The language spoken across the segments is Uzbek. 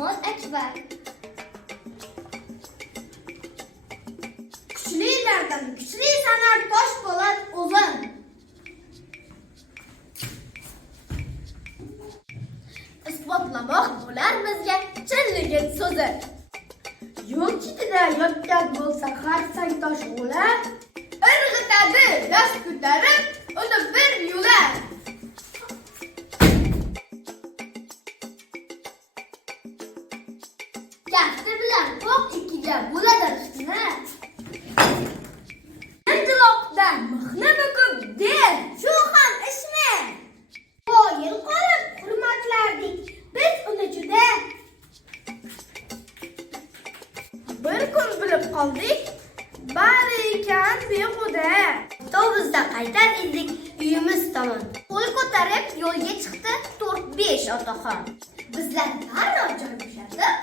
Rahmon Akbar. Kuchlilardan kuchli sanar Toshpo'lat O'zin. Isbotlamoq bo'lar bizga chinligin so'zi. Yo'l chetida yotgan bo'lsa har tosh o'lar, irg'itadi yosh ko'tarib uni bir yo'lar. Kafti bilan qo'q ikkiga bo'ladi ishni. Intiloqdan mixni bukib der, shu ham ishni. Qoyil qolib hurmatlardik biz uni juda. Bir kun bilib qoldik, bari ekan behuda. Avtobusda qaytar edik uyimiz tomon. Qo'l ko'tarib yo'lga chiqdi 4-5 otaxon. Bizlar darrov joy bo'shatib,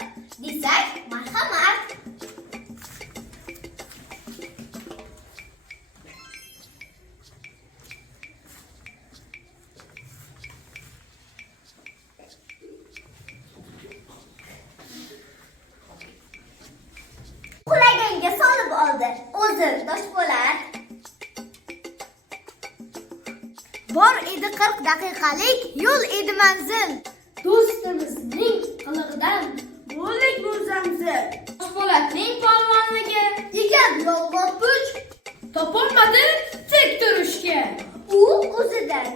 desak marhamat. Qulaganga solib oldi o'zi Toshpo'lat. Bor edi 40 daqiqalik yo'l edi manzil. Do'stimizning qilig'idan bo'ldik bo'lsamzil. Toshpo'latning polvonligi egar yolg'on puch topolmadi tek turishga. U o'zidan